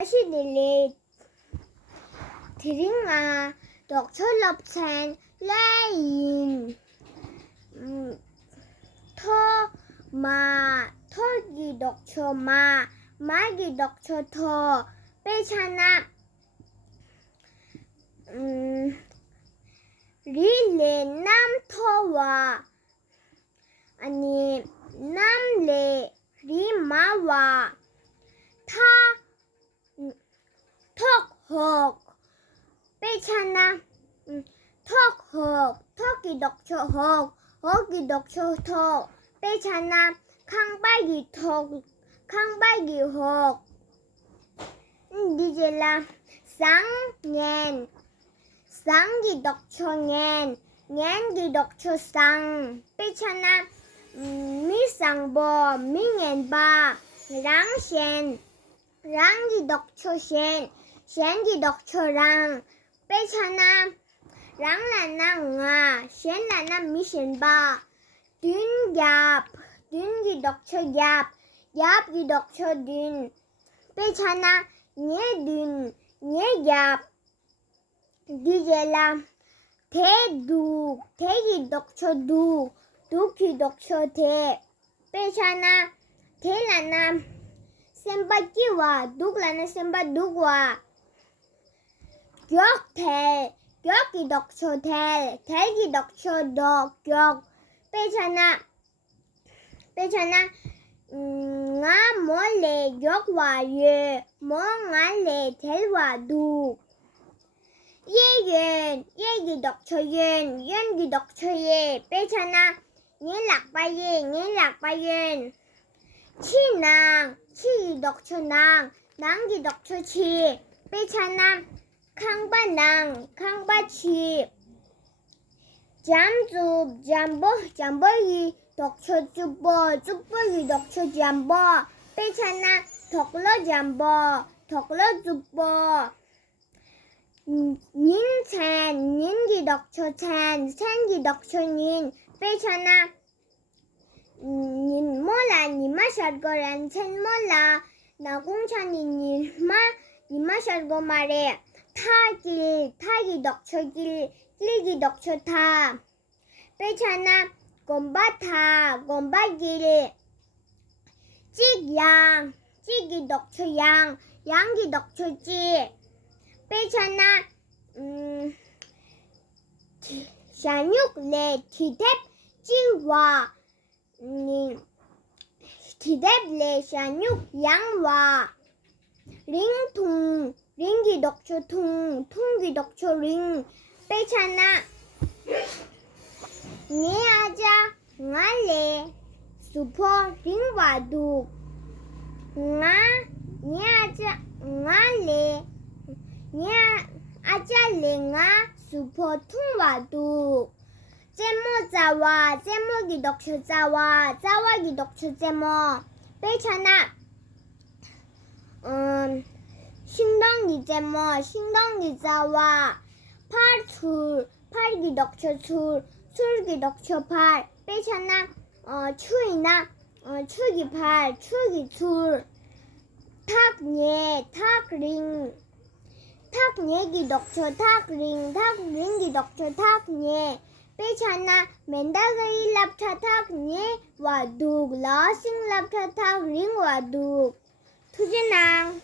Actually, Tringa, Dr. Lobchen, Lain, Ma, Torgi Dr. Magi Dr. To, Pechana, Rile Nam Towa, 아니 남레 리마와 타 턱헉 빼잖아 턱헉 턱이 덕초헉 헉이 덕초턱 빼잖아 강박이 턱 강박이 헉 니젤라 쌍년 쌍기 덕초년 년기 덕초쌍 빼잖아 mi sang bò mi ngàn ba ráng sen ráng gì đọc cho sen gì đọc cho răng pe cha nam ráng là nam nga sen là nam mi sen ba dün gì đọc cho giáp gì đọc cho dün pe cha nam nhé dün nhé giáp đi về làm thế gì đọc cho du 두기 독초대 빼잖아 대라나 셈바기와 누구라나 셈바 누구와 격대 격이 독초대 대기 독초도 격 빼잖아 nga 몰래 격와 예 뭐가래 대와 두 예연 예기 독초연 연기 독초예 빼잖아 nghe lạc ba yên chi nàng chi đọc cho nàng gì đọc cho chi bê cha nam khang ba chi jam bơ gì đọc cho chụp bơ gì đọc cho jam bơ bê cha nam thọc lơ jam bơ chụp bơ nhìn gì đọc cho sen gì đọc cho nhìn 빼잖아 니마 샷거란 첸 몰라 나공찬이 니마 샷거 말해 타기 덕쳐길 길기 덕쳐타 빼잖아 곰바길 찌기 덕쳐 양기 덕쳐지 빼잖아 샤육레 티뎁 찌와 티뎁레 샤육 양와 링기 덕초 통기 덕초 링 빼잖아 니아자 ngal레 수포 링와두 니아자 ngal레 니아자 링아 수포 통와두 제모자와 제모기 덕초자와 자와기 덕초제모 빼잖아 신덩기 제모 신덩기 자와 팔기 덕초출 출기 덕초팔 빼잖아 추이나 추기 팔 추기 출 탁ring 탁예기 덕초 탁링기 덕초 탁예 빼잖아 맨다가이 랍타 탁예 와둑 러싱 랍타 탁링 와둑 투제낭